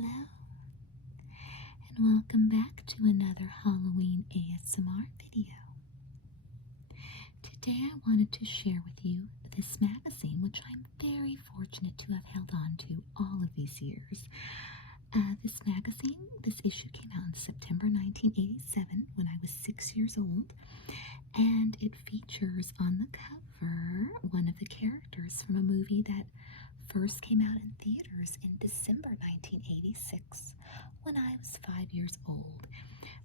Hello, and welcome back to another Halloween ASMR video. Today I wanted to share with you this magazine, which I'm very fortunate to have held on to all of these years. This magazine, this issue came out in September 1987 when I was 6 years old, and it features on the cover one of the characters from a movie that first came out in theaters in December 1986 when I was 5 years old,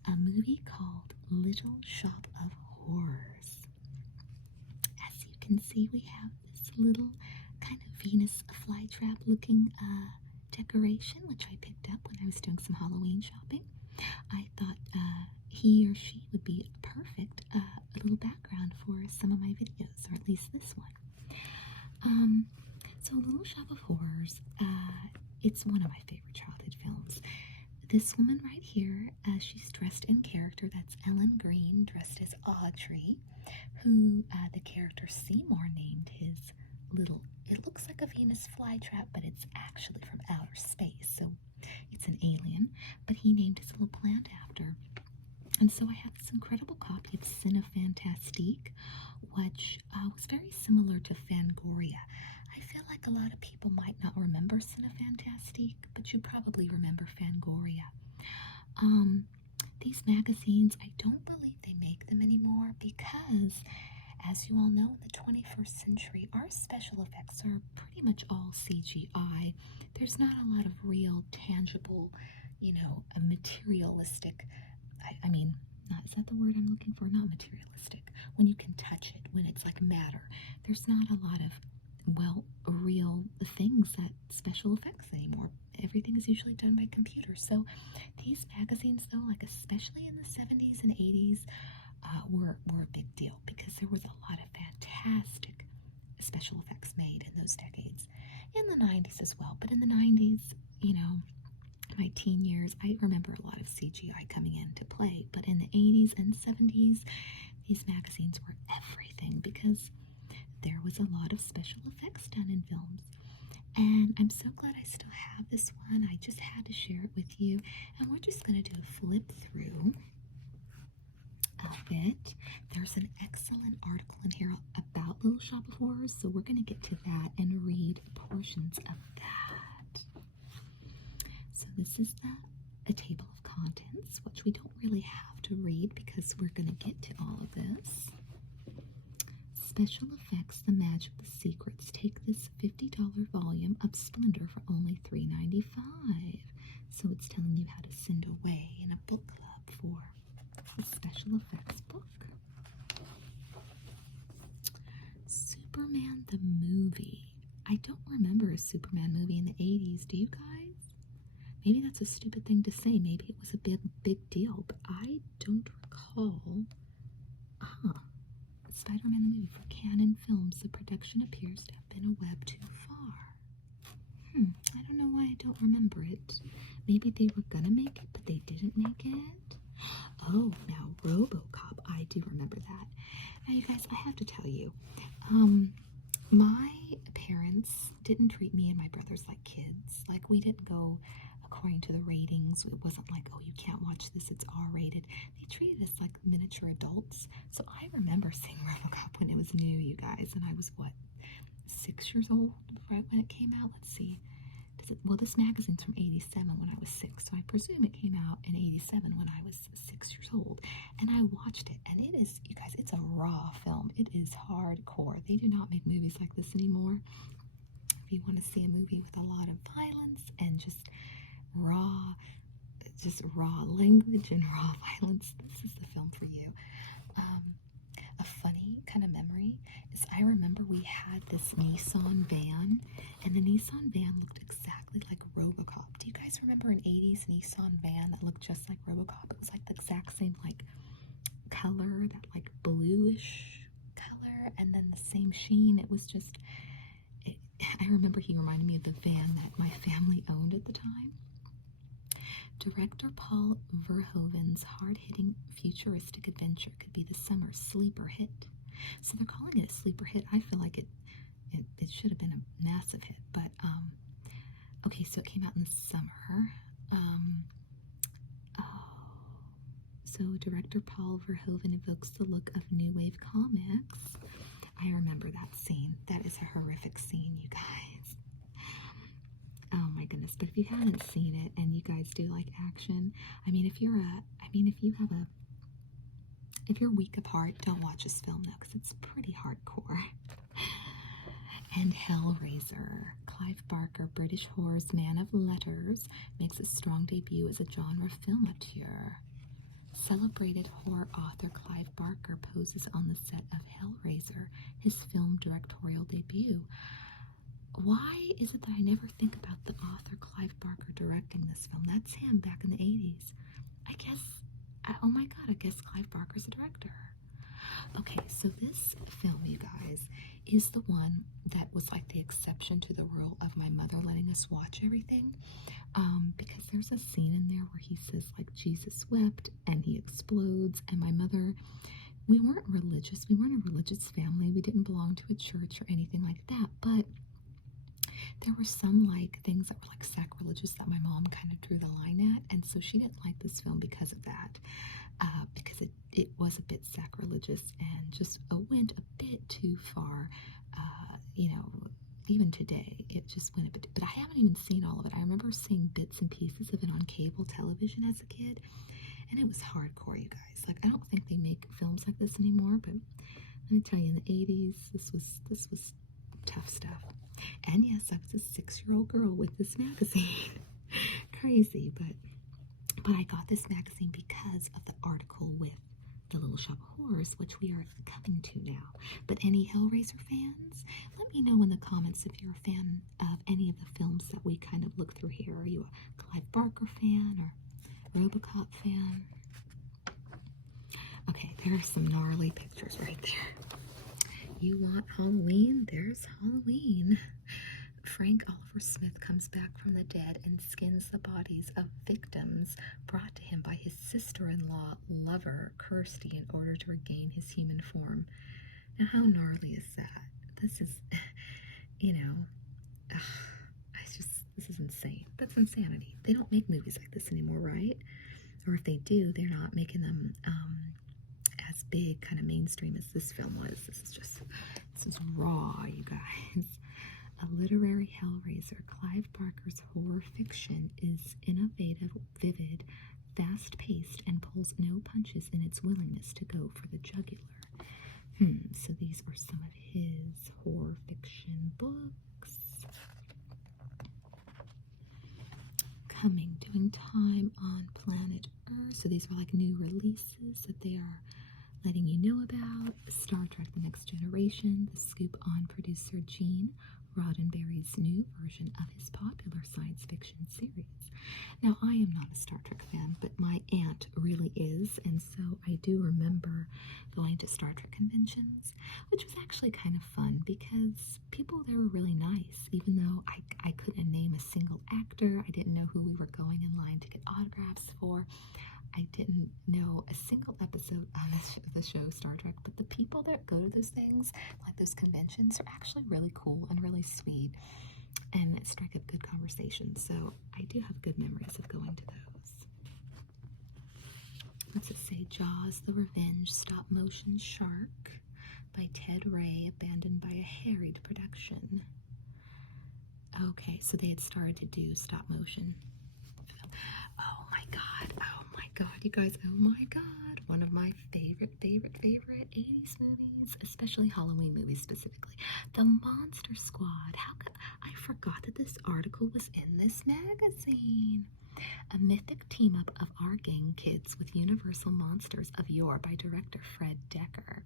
a movie called Little Shop of Horrors. As you can see, we have this little kind of Venus flytrap looking decoration, which I picked up when I was doing some Halloween shopping. I thought he or she would be a perfect little background for some of my videos, or at least this one. So Little Shop of Horrors, it's one of my favorite childhood films. This woman right here, she's dressed in character. That's Ellen Green, dressed as Audrey, who the character Seymour named his little, it looks like a Venus flytrap, but it's actually from outer space, so it's an alien, but he named his little plant after. And so I have this incredible copy of CINEFANTASTIQUE, which was very similar to Fangoria. I feel like a lot of people might not remember CINEFANTASTIQUE, but you probably remember Fangoria. These magazines, I don't believe they make them anymore because, as you all know, in the 21st century, our special effects are pretty much all CGI. There's not a lot of real, tangible, a materialistic, I mean, is that the word I'm looking for? Not materialistic. When you can touch it, when it's like matter. There's not a lot of, real things that special effects anymore. Everything is usually done by computer. So these magazines, though, like especially in the 70s and 80s, were a big deal because there was a lot of fantastic special effects made in those decades. In the 90s as well, but in the 90s, my teen years, I remember a lot of CGI coming into play, but in the 80s and 70s, these magazines were everything because there was a lot of special effects done in films. And I'm so glad I still have this one. I just had to share it with you, and we're just going to do a flip through of it. There's an excellent article in here about Little Shop of Horrors, so we're going to get to that and read portions of that. So this is a table of contents, which we don't really have to read because we're going to get to all of this. Special Effects, The Magic, The Secrets. Take this $50 volume of Splendor for only $3.95. So it's telling you how to send away in a book club for a special effects book. Superman the movie. I don't remember a Superman movie in the 80s. Do you guys? Maybe that's a stupid thing to say. Maybe it was a big deal, but I don't recall. Spider-Man the movie for Canon Films. The production appears to have been a web too far. I don't know why I don't remember it. Maybe they were gonna make it, but they didn't make it. Oh, now RoboCop. I do remember that. Now, you guys, I have to tell you, my parents didn't treat me and my brothers like kids. Like, we didn't go according to the ratings. It wasn't like, oh, you can't watch this, it's R-rated. They treated us like miniature adults. So I remember seeing RoboCop when it was new, you guys, and I was, 6 years old right when it came out? Let's see. Well, this magazine's from 87 when I was 6, so I presume it came out in 87 when I was 6 years old. And I watched it, and it is, you guys, it's a raw film. It is hardcore. They do not make movies like this anymore. If you want to see a movie with a lot of violence and just raw language and raw violence, this is the film for you. A funny kind of memory is I remember we had this Nissan van, and the Nissan van looked exactly like RoboCop. Do you guys remember an 80s Nissan van that looked just like RoboCop? It was like the exact same color, that bluish color, and then the same sheen. It was just, I remember he reminded me of the van that my family owned at the time. Director Paul Verhoeven's hard-hitting futuristic adventure could be the summer sleeper hit. So they're calling it a sleeper hit. I feel like it should have been a massive hit, but okay, so it came out in the summer. Oh, so director Paul Verhoeven evokes the look of New Wave comics. I remember that scene. That is a horrific scene, you guys. Oh my goodness. But if you haven't seen it and you guys do like action, I mean, if you're weak of heart, don't watch this film though, because it's pretty hardcore. And Hellraiser. Clive Barker, British horror's man of letters, makes a strong debut as a genre film auteur. Celebrated horror author Clive Barker poses on the set of Hellraiser, his film directorial debut. Why is it that I never think about the author Clive Barker directing this film? That's him back in the 80s. Oh my god, I guess Clive Barker's a director. Okay, so this film, you guys, is the one that was like the exception to the rule of my mother letting us watch everything. Because there's a scene in there where he says, like, Jesus wept, and he explodes, and my mother, we weren't religious. We weren't a religious family. We didn't belong to a church or anything like that, but there were some, like, things that were, like, sacrilegious that my mom kind of drew the line at, and so she didn't like this film because of that. Because it was a bit sacrilegious and just went a bit too far, you know, even today, it just went a bit, but I haven't even seen all of it. I remember seeing bits and pieces of it on cable television as a kid, and it was hardcore, you guys. Like, I don't think they make films like this anymore, but let me tell you, in the 80s, this was tough stuff. And yes, I was a 6-year-old girl with this magazine. Crazy, but I got this magazine because of the article with the Little Shop of Horrors, which we are coming to now. But any Hellraiser fans, let me know in the comments if you're a fan of any of the films that we kind of look through here. Are you a Clive Barker fan or RoboCop fan? Okay, there are some gnarly pictures right there. You want Halloween? There's Halloween. Frank Oliver Smith comes back from the dead and skins the bodies of victims brought to him by his sister-in-law lover, Kirsty, in order to regain his human form. Now, how gnarly is that? This is, you know, this is insane. That's insanity. They don't make movies like this anymore, right? Or if they do, they're not making them as big, kind of mainstream as this film was. This is raw, you guys. A literary Hellraiser, Clive Barker's horror fiction is innovative, vivid, fast-paced, and pulls no punches in its willingness to go for the jugular. So these are some of his horror fiction books. Doing time on planet Earth. So these are like new releases that they are letting you know about. Star Trek The Next Generation, the scoop on producer Gene Roddenberry's new version of his popular science fiction series. Now, I am not a Star Trek fan, but my aunt really is, and so I do remember going to Star Trek conventions, which was actually kind of fun because people there were really nice, even though I couldn't name a single actor. I didn't know who we were going in line to get autographs for. I didn't know a single episode on the show Star Trek, but the people that go to those things, like those conventions, are actually really cool and really sweet and strike up good conversations. So I do have good memories of going to those. What's it say? Jaws, the Revenge stop-motion shark by Ted Ray, abandoned by a harried production. Okay, so they had started to do stop-motion. Oh my god, you guys, oh my god. One of my favorite 80s movies, especially Halloween movies specifically. The Monster Squad. I forgot that this article was in this magazine. A mythic team-up of our gang kids with universal monsters of yore by director Fred Decker.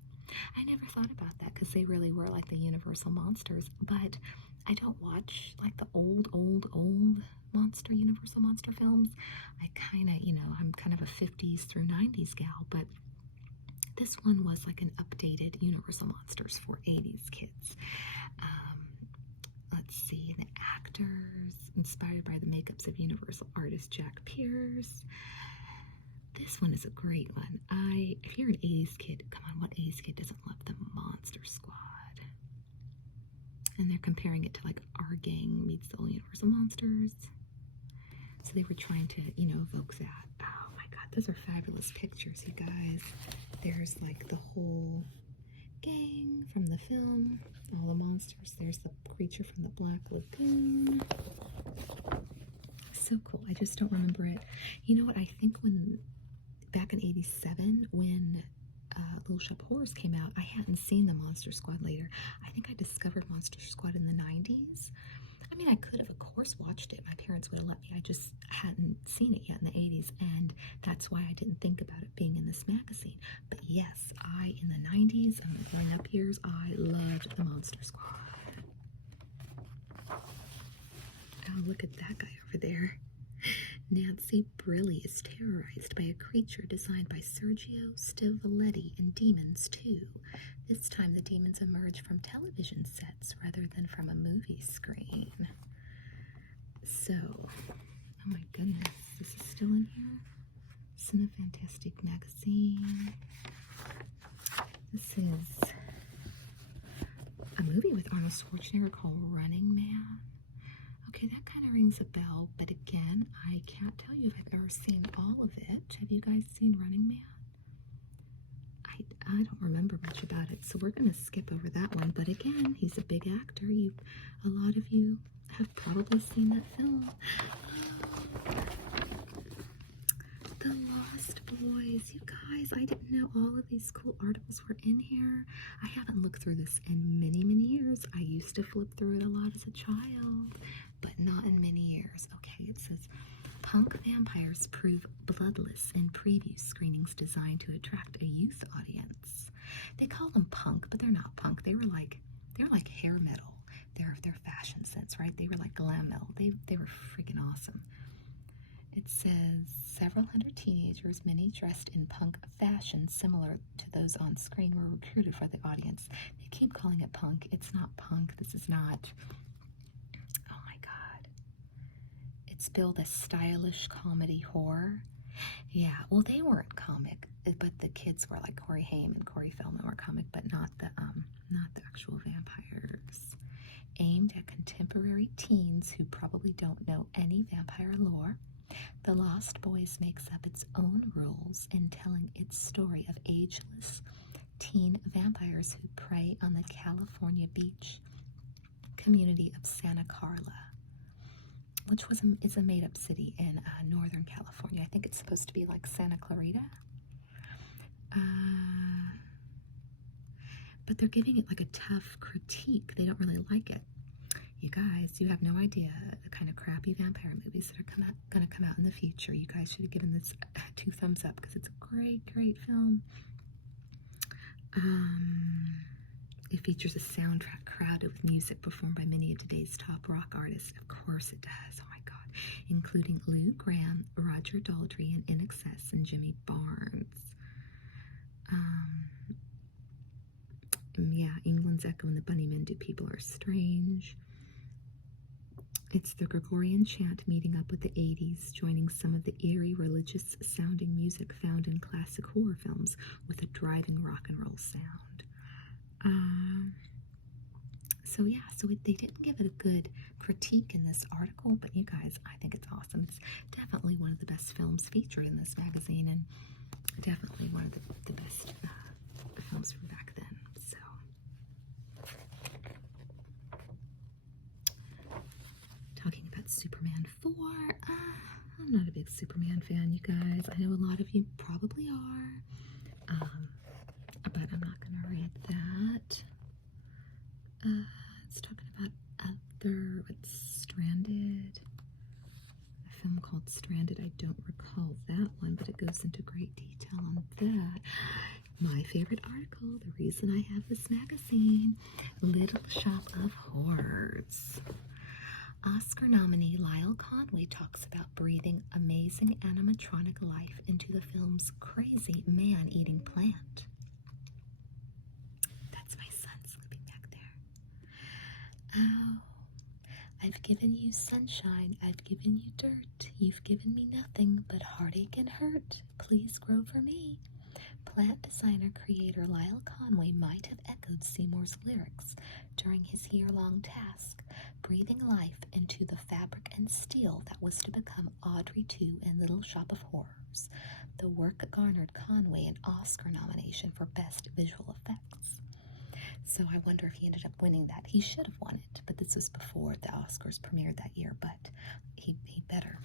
I never thought about that because they really were like the universal monsters, but I don't watch like the old Universal Monster films. I kind of, I'm kind of a 50s through 90s gal, but this one was like an updated Universal Monsters for 80s kids. Let's see, the actors, inspired by the makeups of Universal artist Jack Pierce. This one is a great one. If you're an 80s kid, come on, what 80s kid doesn't love the Monster Squad? And they're comparing it to like Our Gang meets the Universal Monsters. So they were trying to, you know, evoke that. Oh my God, those are fabulous pictures, you guys. There's like the whole gang from the film, all the monsters. There's the creature from the Black Lagoon. So cool. I just don't remember it. You know what? I think back in '87, when Little Shop of Horrors came out, I hadn't seen the Monster Squad later. I think I discovered Monster Squad in the '90s. I mean, I could have, of course, watched it. My parents would have let me. I just hadn't seen it yet in the '80s, and that's why I didn't think about it being in this magazine. But yes, in the '90s, in my growing up years, I loved the Monster Squad. Oh, look at that guy over there. Nancy Brilli is terrorized by a creature designed by Sergio Stivaletti in Demons 2. This time the demons emerge from television sets rather than from a movie screen. So, oh my goodness, this is still in here? CINEFANTASTIQUE magazine. This is a movie with Arnold Schwarzenegger called Running Man. Okay, that kind of rings a bell, but again, I can't tell you if I've ever seen all of it. Have you guys seen Running Man? I don't remember much about it, so we're going to skip over that one. But again, he's a big actor. A lot of you have probably seen that film. The Lost Boys. You guys, I didn't know all of these cool articles were in here. I haven't looked through this in many, many years. I used to flip through it a lot as a child, but not in many years. Okay, it says, punk vampires prove bloodless in preview screenings designed to attract a youth audience. They call them punk, but they're not punk. They're like hair metal. Their fashion sense, right? They were like glam metal. They were freaking awesome. It says several hundred teenagers, many dressed in punk fashion similar to those on screen, were recruited for the audience. They keep calling it punk. It's not punk. This is not. Oh my God. It's billed as stylish comedy horror. Yeah, well, they weren't comic, but the kids were like Corey Haim and Corey Feldman were comic, but not the actual vampires. Aimed at contemporary teens who probably don't know any vampire lore, The Lost Boys makes up its own rules in telling its story of ageless teen vampires who prey on the California beach community of Santa Carla, which is a made-up city in Northern California. I think it's supposed to be like Santa Clarita. But they're giving it like a tough critique. They don't really like it. You guys, you have no idea the kind of crappy vampire movies that are going to come out in the future. You guys should have given this 2 thumbs up because it's a great, great film. It features a soundtrack crowded with music performed by many of today's top rock artists. Of course it does. Oh my God. Including Lou Gramm, Roger Daltrey, and INXS, and Jimmy Barnes. Yeah, England's Echo and the Bunnymen do People Are Strange. It's the Gregorian chant meeting up with the 80s, joining some of the eerie religious-sounding music found in classic horror films with a driving rock and roll sound. So yeah, they didn't give it a good critique in this article, but you guys, I think it's awesome. It's definitely one of the best films featured in this magazine, and definitely one of the best films from back then. So, talking about Superman 4, I'm not a big Superman fan, you guys. I know a lot of you probably are, but I'm not going to read that. It's talking about Stranded. A film called Stranded. I don't recall that one, but it goes into great detail on that. My favorite article, the reason I have this magazine, Little Shop of Horrors. Oscar nominee Lyle Conway talks about breathing amazing animatronic life into the film's crazy man-eating plant. That's my son sleeping back there. Oh, I've given you sunshine, I've given you dirt, you've given me nothing but heartache and hurt. Please grow for me. Plant designer creator Lyle Conway might have echoed Seymour's lyrics during his year-long task, breathing life into the fabric and steel that was to become Audrey 2 in Little Shop of Horrors. The work garnered Conway an Oscar nomination for Best Visual Effects. So I wonder if he ended up winning that. He should have won it, but this was before the Oscars premiered that year, but he better.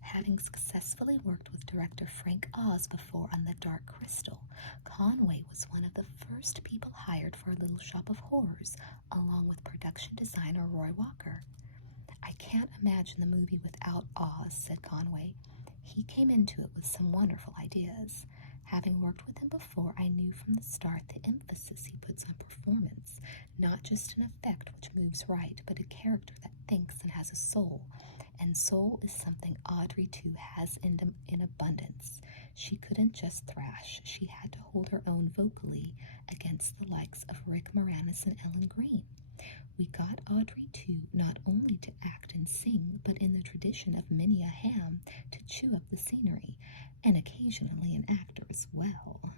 Having successfully worked with director Frank Oz before on The Dark Crystal, Conway was one of the first people hired for Little Shop of Horrors, along with production designer Roy Walker. I can't imagine the movie without Oz, said Conway. He came into it with some wonderful ideas. Having worked with him before, I knew from the start the emphasis he puts on performance, not just an effect which moves right, but a character that thinks and has a soul. And soul is something Audrey 2 has in abundance. She couldn't just thrash. She had to hold her own vocally against the likes of Rick Moranis and Ellen Greene. We got Audrey 2 not only to act and sing, but in the tradition of Minnie Ham to chew up the scenery, and occasionally an actor as well.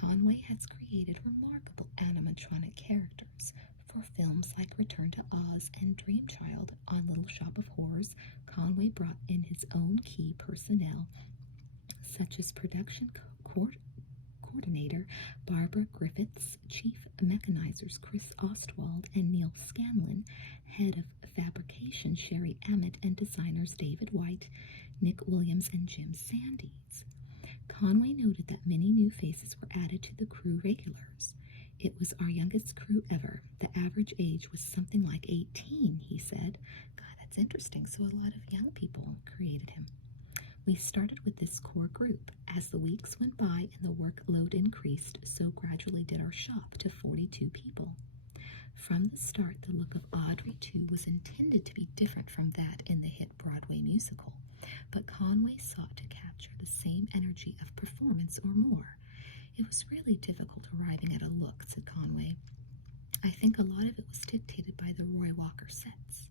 Conway has created remarkable animatronic characters for films like Return to Oz and Dreamchild. On Little Shop of Horrors, Conway brought in his own key personnel, such as production coordinator Barbara Griffiths, chief mechanizers Chris Ostwald and Neil Scanlon, head of fabrication Sherry Emmett, and designers David White, Nick Williams, and Jim Sandys. Conway noted that many new faces were added to the crew regulars. It was our youngest crew ever. The average age was something like 18, he said. God, that's interesting. So a lot of young people created him. We started with this core group. As the weeks went by and the workload increased, so gradually did our shop to 42 people. From the start, the look of Audrey 2 was intended to be different from that in the hit Broadway musical, but Conway sought to capture the same energy of performance or more. It was really difficult arriving at a look, said Conway. I think a lot of it was dictated by the Roy Walker sets.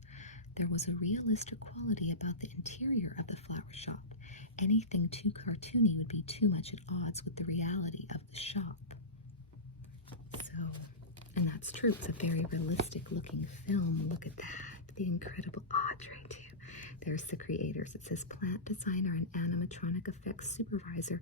There was a realistic quality about the interior of the flower shop. Anything too cartoony would be too much at odds with the reality of the shop. So, and that's true. It's a very realistic looking film. Look at that. The incredible Audrey, too. There's the creators. It says plant designer and animatronic effects supervisor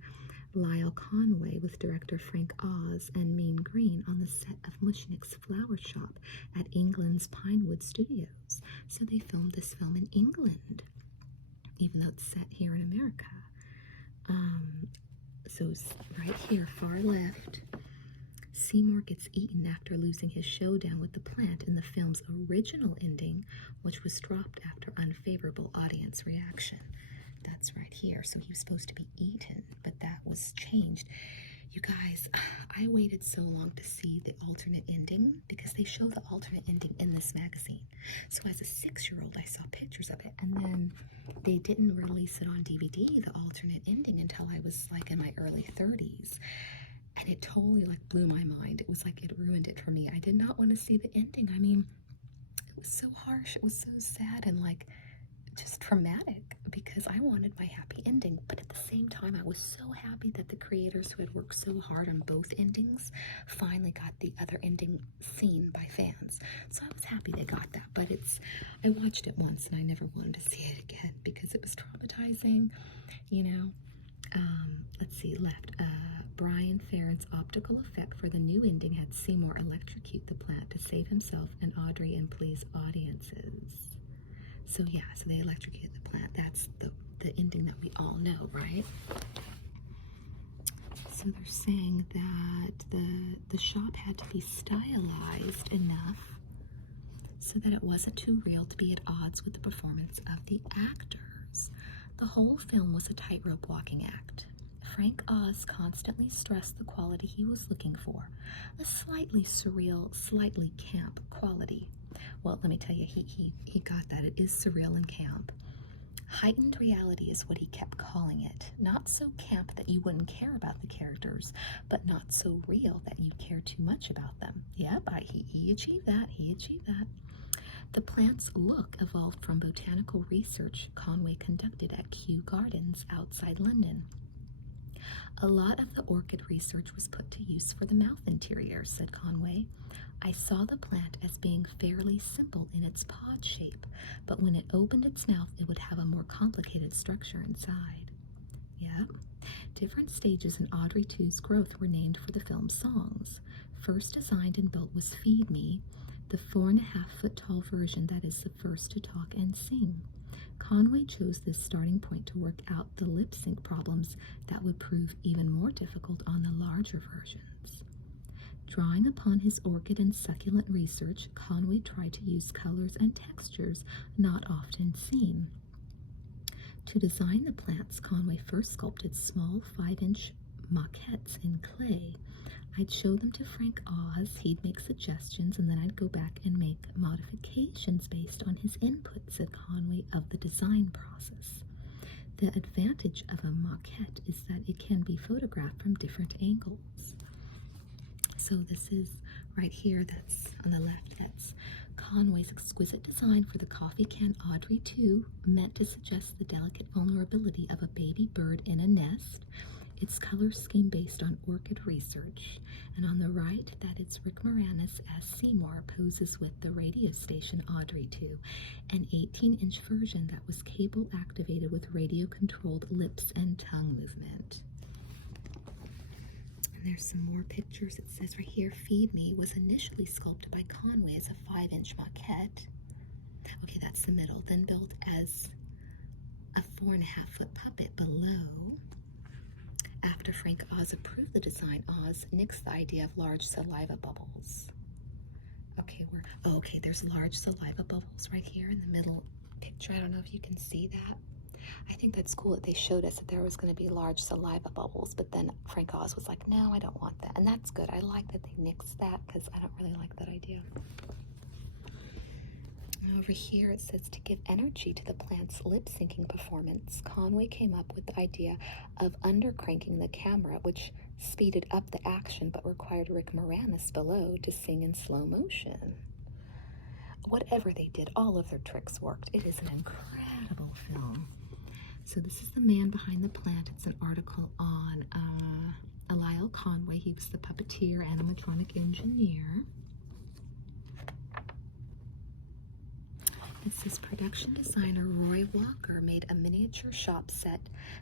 Lyle Conway with director Frank Oz and Mean Green on the set of Mushnick's Flower Shop at England's Pinewood Studios. So they filmed this film in England, even though it's set here in America. So right here, far left, Seymour gets eaten after losing his showdown with the plant in the film's original ending, which was dropped after unfavorable audience reaction. That's right here. So he was supposed to be eaten, but that was changed. You guys, I waited so long to see the alternate ending because they show the alternate ending in this magazine. So as a 6-year-old, I saw pictures of it, and then they didn't release it on DVD, the alternate ending, until I was like in my early 30s. And it totally like blew my mind. It was like it ruined it for me. I did not want to see the ending. I mean, it was so harsh. It was so sad and like just traumatic because I wanted my happy ending. But at the same time, I was so happy that the creators who had worked so hard on both endings finally got the other ending seen by fans. So I was happy they got that. But I watched it once and I never wanted to see it again because it was traumatizing, you know. Let's see, left. Brian Farron's optical effect for the new ending had Seymour electrocute the plant to save himself and Audrey and please audiences. So yeah, so they electrocuted the plant. That's the ending that we all know, right? So they're saying that the shop had to be stylized enough so that it wasn't too real to be at odds with the performance of the actors. The whole film was a tightrope walking act. Frank Oz constantly stressed the quality he was looking for, a slightly surreal, slightly camp quality. Well, let me tell you, he got that. It is surreal and camp. Heightened reality is what he kept calling it. Not so camp that you wouldn't care about the characters, but not so real that you care too much about them. Yep, he achieved that. He achieved that. The plant's look evolved from botanical research Conway conducted at Kew Gardens outside London. A lot of the orchid research was put to use for the mouth interior, said Conway. I saw the plant as being fairly simple in its pod shape, but when it opened its mouth, it would have a more complicated structure inside. Yep. Different stages in Audrey 2's growth were named for the film's songs. First designed and built was Feed Me, the 4.5-foot tall version that is the first to talk and sing. Conway chose this starting point to work out the lip sync problems that would prove even more difficult on the larger versions. Drawing upon his orchid and succulent research, Conway tried to use colors and textures not often seen. To design the plants, Conway first sculpted small 5-inch maquettes in clay. I'd show them to Frank Oz, he'd make suggestions, and then I'd go back and make modifications based on his input, said Conway of the design process. The advantage of a maquette is that it can be photographed from different angles. So this is right here, that's on the left, that's Conway's exquisite design for the coffee can Audrey 2, meant to suggest the delicate vulnerability of a baby bird in a nest. Its color scheme based on orchid research. And on the right, that is Rick Moranis as Seymour poses with the radio station Audrey 2, an 18-inch version that was cable activated with radio-controlled lips and tongue movement. And there's some more pictures. It says right here, Feed Me was initially sculpted by Conway as a 5-inch maquette. Okay, that's the middle. Then built as a 4.5-foot puppet below. After Frank Oz approved the design, Oz nixed the idea of large saliva bubbles. Okay, there's large saliva bubbles right here in the middle picture. I don't know if you can see that. I think that's cool that they showed us that there was going to be large saliva bubbles, but then Frank Oz was like, no, I don't want that. And that's good. I like that they nixed that because I don't really like that idea. Over here it says, to give energy to the plant's lip-syncing performance, Conway came up with the idea of under-cranking the camera, which speeded up the action but required Rick Moranis below to sing in slow motion. Whatever they did, all of their tricks worked. It is an incredible film. So this is the man behind the plant. It's an article on Lyle Conway. He was the puppeteer, animatronic engineer. It says production designer Roy Walker made a miniature shop set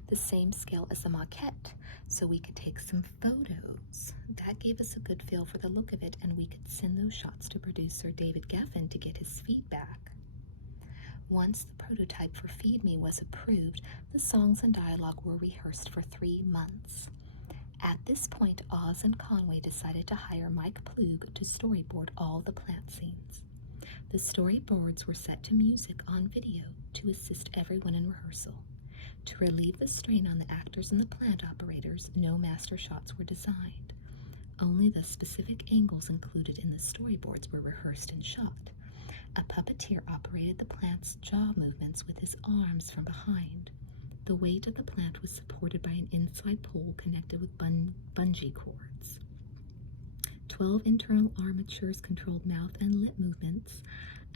the same scale as the maquette so we could take some photos. That gave us a good feel for the look of it, and we could send those shots to producer David Geffen to get his feedback. Once the prototype for Feed Me was approved, the songs and dialogue were rehearsed for 3 months. At this point, Oz and Conway decided to hire Mike Plug to storyboard all the plant scenes. The storyboards were set to music on video to assist everyone in rehearsal. To relieve the strain on the actors and the plant operators, no master shots were designed. Only the specific angles included in the storyboards were rehearsed and shot. A puppeteer operated the plant's jaw movements with his arms from behind. The weight of the plant was supported by an inside pole connected with bungee cords. 12 internal armatures controlled mouth and lip movements,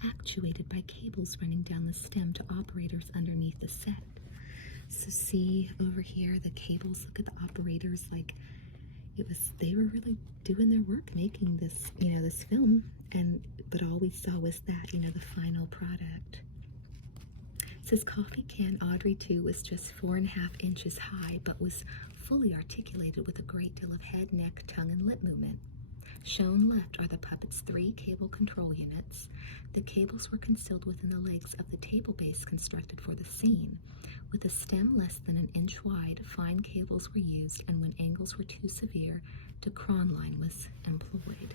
actuated by cables running down the stem to operators underneath the set. So see over here, the cables, look at the operators, like they were really doing their work making this, this film, but all we saw was that, the final product. It says coffee can Audrey 2 was just 4.5 inches high, but was fully articulated with a great deal of head, neck, tongue, and lip movement. Shown left are the puppet's 3 cable control units. The cables were concealed within the legs of the table base constructed for the scene. With a stem less than 1 inch wide, fine cables were used, and when angles were too severe, Decron line was employed.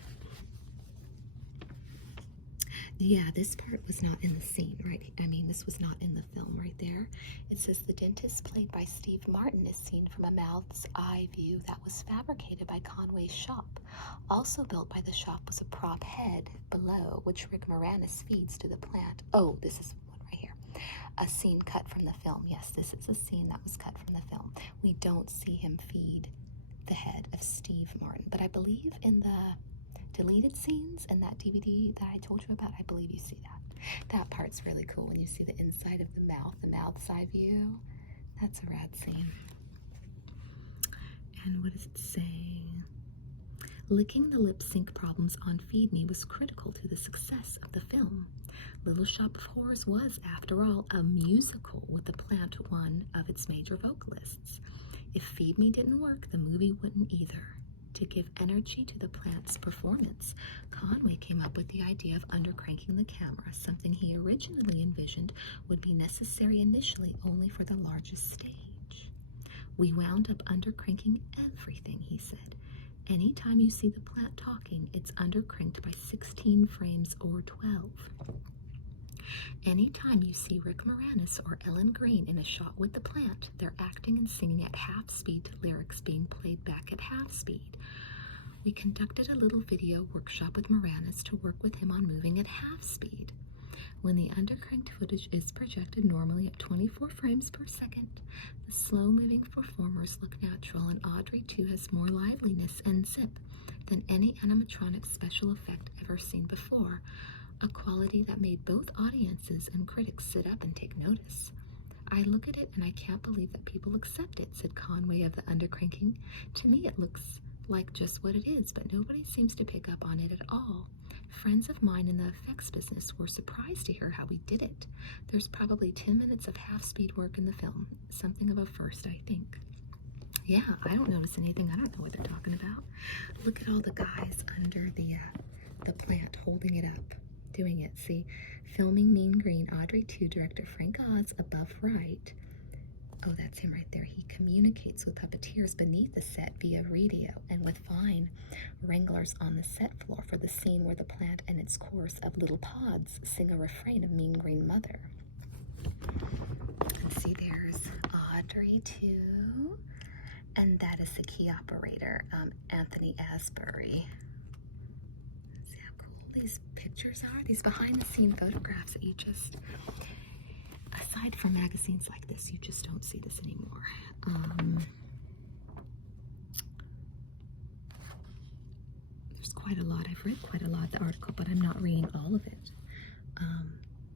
Yeah, this part was not in the scene, right? This was not in the film right there. It says the dentist played by Steve Martin is seen from a mouth's eye view that was fabricated by Conway's shop. Also built by the shop was a prop head below, which Rick Moranis feeds to the plant. Oh, this is one right here. A scene cut from the film. Yes, this is a scene that was cut from the film. We don't see him feed the head of Steve Martin, but I believe in the deleted scenes in that DVD that I told you about, I believe you see that. That part's really cool when you see the inside of the mouth's eye view. That's a rad scene. And what does it say? Licking the lip sync problems on Feed Me was critical to the success of the film. Little Shop of Horrors was, after all, a musical, with the plant one of its major vocalists. If Feed Me didn't work, the movie wouldn't either. To give energy to the plant's performance, Conway came up with the idea of undercranking the camera, something he originally envisioned would be necessary initially only for the largest stage. We wound up undercranking everything, he said. Anytime you see the plant talking, it's undercranked by 16 frames or 12. Anytime you see Rick Moranis or Ellen Green in a shot with the plant, they're acting and singing at half speed to lyrics being played back at half speed. We conducted a little video workshop with Moranis to work with him on moving at half speed. When the undercranked footage is projected normally at 24 frames per second, the slow-moving performers look natural, and Audrey too has more liveliness and zip than any animatronic special effect ever seen before, a quality that made both audiences and critics sit up and take notice. I look at it and I can't believe that people accept it, said Conway of the undercranking. To me it looks like just what it is, but nobody seems to pick up on it at all. Friends of mine in the effects business were surprised to hear how we did it. There's probably 10 minutes of half-speed work in the film. Something of a first, I think. Yeah, I don't notice anything. I don't know what they're talking about. Look at all the guys under the plant holding it up, doing it. See, filming Mean Green, Audrey 2, director Frank Oz, above right. Oh, that's him right there. He communicates with puppeteers beneath the set via radio and with fine wranglers on the set floor for the scene where the plant and its chorus of little pods sing a refrain of Mean Green Mother. And see, there's Audrey 2, and that is the key operator, Anthony Asbury. See how cool these pictures are? These behind-the-scene photographs that you just... Aside from magazines like this, you just don't see this anymore. There's quite a lot. I've read quite a lot of the article, but I'm not reading all of it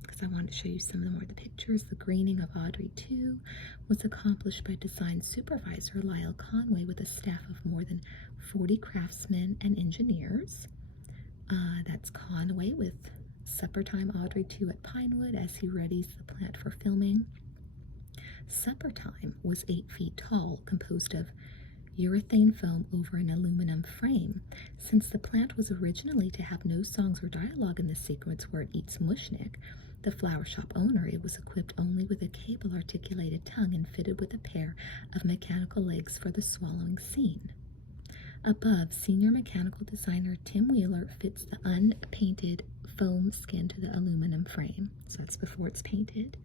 because I wanted to show you some of more of the pictures. The greening of Audrey 2 was accomplished by design supervisor Lyle Conway with a staff of more than 40 craftsmen and engineers. That's Conway with Supper Time Audrey 2 at Pinewood as he readies the plant for filming. Supper Time was 8 feet tall, composed of urethane foam over an aluminum frame. Since the plant was originally to have no songs or dialogue in the sequence where it eats mushnik, the flower shop owner, it was equipped only with a cable-articulated tongue and fitted with a pair of mechanical legs for the swallowing scene. Above, senior mechanical designer Tim Wheeler fits the unpainted foam skin to the aluminum frame, so that's before it's painted.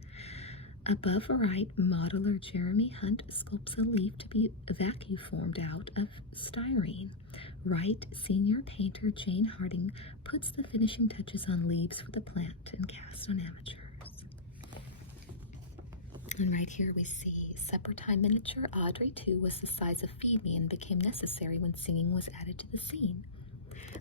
Above right, modeler Jeremy Hunt sculpts a leaf to be vacuum formed out of styrene. Right, senior painter Jane Harding puts the finishing touches on leaves for the plant and cast on amateurs. And right here we see Supper Time miniature. Audrey 2 was the size of Feed Me and became necessary when singing was added to the scene.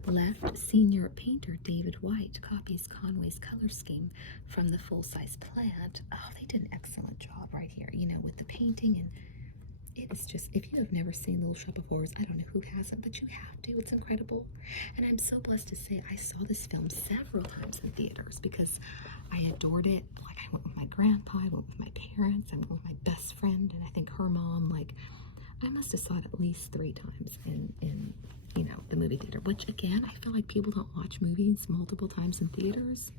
Left, senior painter David White copies Conway's color scheme from the full-size plant. Oh, they did an excellent job right here, you know, with the painting. And it is just, if you have never seen Little Shop of Horrors, I don't know who hasn't, but you have to. It's incredible. And I'm so blessed to say I saw this film several times in theaters because I adored it. Like, I went with my grandpa, I went with my parents, I went with my best friend, and I think her mom. Like, I must have saw it at least 3 times in you know, the movie theater, which again, I feel like people don't watch movies multiple times in theaters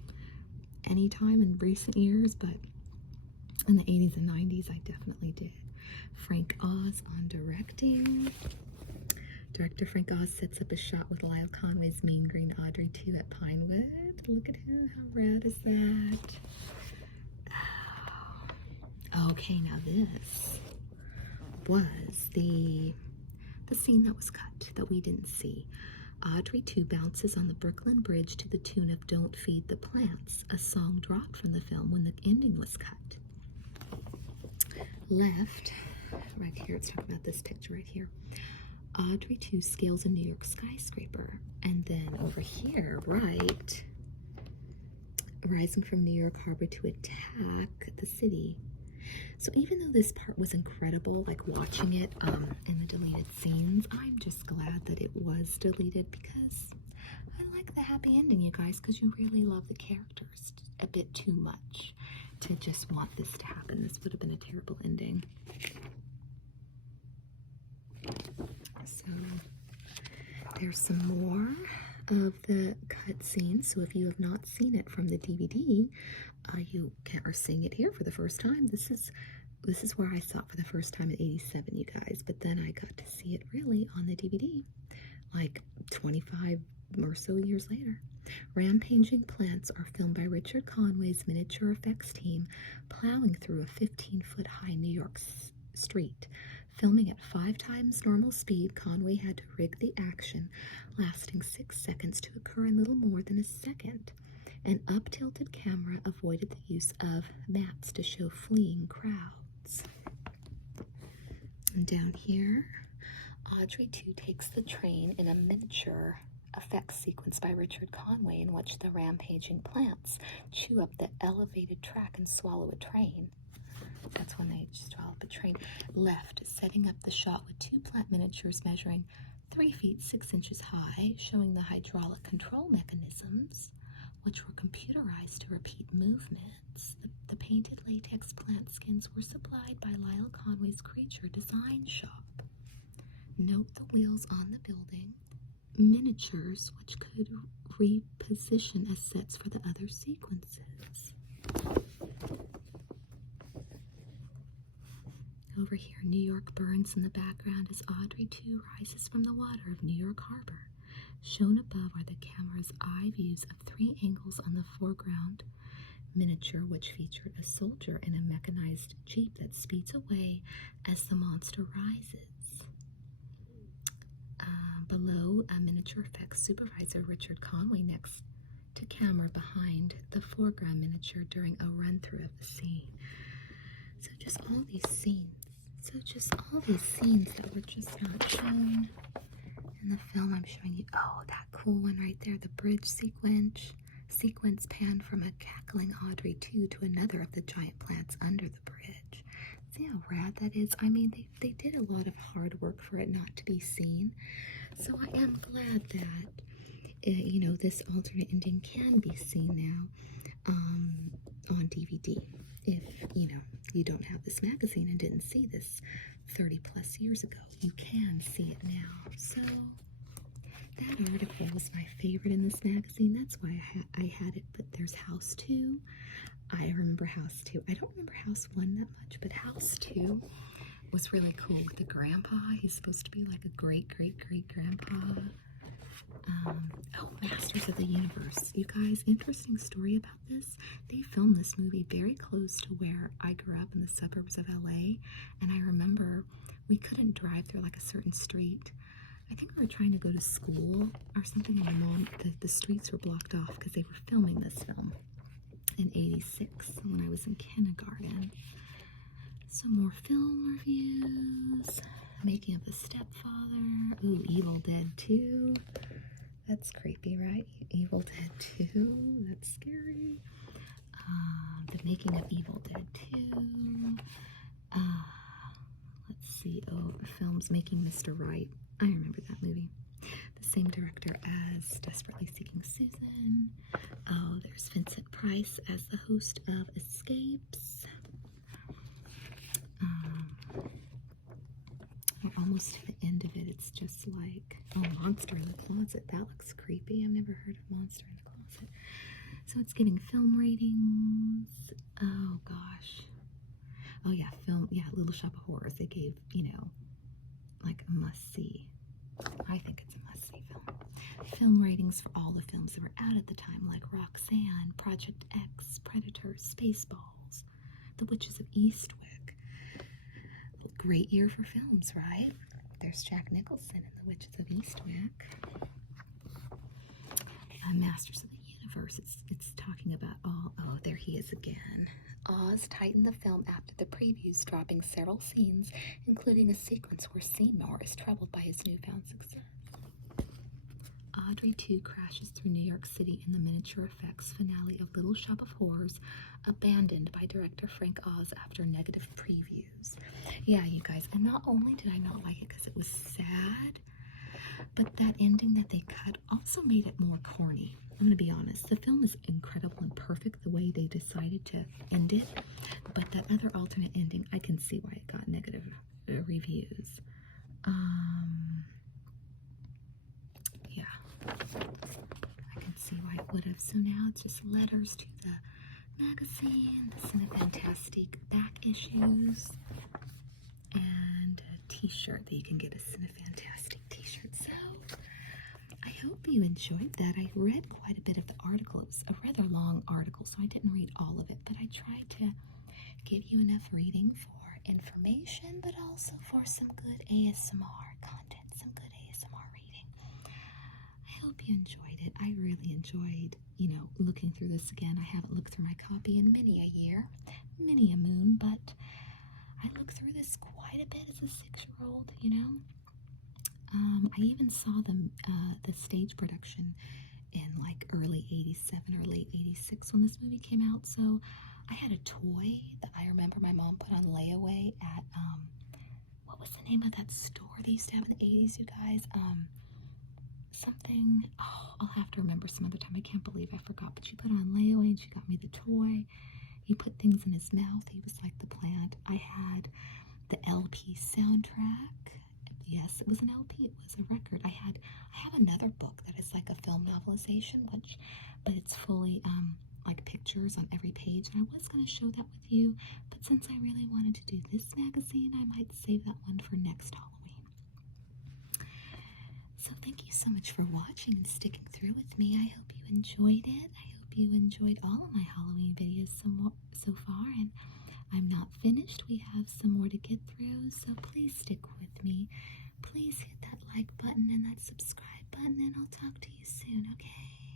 anytime in recent years, but in the 80s and 90s, I definitely did. Frank Oz on directing. Director Frank Oz sets up a shot with Lyle Conway's Mean Green Audrey 2 at Pinewood. Look at him, how rad is that? Oh. Okay, now this was the scene that was cut that we didn't see. Audrey 2 bounces on the Brooklyn Bridge to the tune of Don't Feed the Plants, a song dropped from the film when the ending was cut. Left, right here, it's talking about this picture right here. Audrey 2 scales a New York skyscraper. And then over here, rising from New York Harbor to attack the city. So even though this part was incredible, like watching it in the deleted scenes, I'm just glad that it was deleted because I like the happy ending, you guys, because you really love the characters a bit too much to just want this to happen. This would have been a terrible ending. So there's some more of the cut scenes. So if you have not seen it from the DVD, you are seeing it here for the first time. This is where I saw it for the first time in '87, you guys. But then I got to see it really on the DVD, like 25 or so years later. Rampaging plants are filmed by Richard Conway's miniature effects team plowing through a 15-foot-high New York street. Filming at 5 times normal speed, Conway had to rig the action, lasting 6 seconds to occur in little more than a second. An up-tilted camera avoided the use of maps to show fleeing crowds. And down here, Audrey 2 takes the train in a miniature effects sequence by Richard Conway in which the rampaging plants chew up the elevated track and swallow a train. That's when they swallow up a train. Left, setting up the shot with 2 plant miniatures measuring 3 feet 6 inches high, showing the hydraulic control mechanisms, which were computerized to repeat movements. The painted latex plant skins were supplied by Lyle Conway's creature design shop. Note the wheels on the building, miniatures which could reposition as sets for the other sequences. Over here, New York burns in the background as Audrey 2 rises from the water of New York Harbor. Shown above are the camera's eye views of 3 angles on the foreground miniature, which featured a soldier in a mechanized jeep that speeds away as the monster rises. Below, a miniature effects supervisor, Richard Conway, next to camera behind the foreground miniature during a run-through of the scene. So just all these scenes. That were just not shown in the film. I'm showing you, oh, that cool one right there, the bridge sequence panned from a cackling Audrey 2 to another of the giant plants under the bridge. See how rad that is? I mean, they did a lot of hard work for it not to be seen. So I am glad that, you know, this alternate ending can be seen now on DVD. If, you know, you don't have this magazine and didn't see this 30 plus years ago, you can see it now. So that article was my favorite in this magazine. That's why I had it. But there's House 2. I remember House 2. I don't remember House 1 that much, but House 2 was really cool with the grandpa. He's supposed to be like a great-great-great-grandpa. Oh, Masters of the Universe. You guys, interesting story about this. They filmed this movie very close to where I grew up in the suburbs of LA. And I remember we couldn't drive through like a certain street. I think we were trying to go to school or something, and my mom, the streets were blocked off because they were filming this film in '86 when I was in kindergarten. Some more film reviews. Making of a Stepfather. Ooh, Evil Dead 2. That's creepy, right? Evil Dead 2. That's scary. The Making of Evil Dead 2. Let's see. Oh, films Making Mr. Right. I remember that movie. The same director as Desperately Seeking Susan. Oh, there's Vincent Price as the host of Escapes. We're almost to the end of it. It's just like, oh, Monster in the Closet. That looks creepy. I've never heard of Monster in the Closet. So it's getting film ratings. Oh, gosh. Oh, yeah, Little Shop of Horrors. They gave, you know, like a must-see. I think it's a must-see film. Film ratings for all the films that were out at the time, like Roxanne, Project X, Predator, Spaceballs, The Witches of Eastwick. Great year for films, right? There's Jack Nicholson in The Witches of Eastwick. Masters of the Universe. It's talking about all. Oh, there he is again. Oz tightened the film after the previews, dropping several scenes, including a sequence where Seymour is troubled by his newfound success. Audrey 2 crashes through New York City in the miniature effects finale of Little Shop of Horrors, abandoned by director Frank Oz after negative previews. Yeah, you guys, and not only did I not like it because it was sad, but that ending that they cut also made it more corny. I'm going to be honest. The film is incredible and perfect the way they decided to end it, but that other alternate ending, I can see why it got negative reviews. Yeah, I can see why it would have. So now it's just letters to the magazine, the CINEFANTASTIQUE back issues, and a t-shirt that you can get, a CINEFANTASTIQUE t-shirt. So I hope you enjoyed that. I read quite a bit of the article. It was a rather long article, so I didn't read all of it, but I tried to give you enough reading for information, but also for some good ASMR content, some good ASMR reading. I hope you enjoyed it. I really enjoyed, looking through this again. I haven't looked through my copy in many a year, many a moon, but I looked through this quite a bit as a 6-year-old, I even saw the stage production in like early 87 or late 86 when this movie came out. So I had a toy that I remember my mom put on layaway at, what was the name of that store they used to have in the 80s, you guys? Something, I'll have to remember some other time. I can't believe I forgot, but she put it on layaway and she got me the toy. He put things in his mouth. He was like the plant. I had the LP soundtrack. Yes, it was an LP. It was a record. I have another book that is like a film novelization, but it's fully like pictures on every page. And I was going to show that with you, but since I really wanted to do this magazine, I might save that one for next Halloween. So thank you so much for watching and sticking through with me. I hope you enjoyed it. I hope you enjoyed all of my Halloween videos so far, and I'm not finished. We have some more to get through, so please stick with me. Please hit that like button and that subscribe button, and I'll talk to you soon, okay?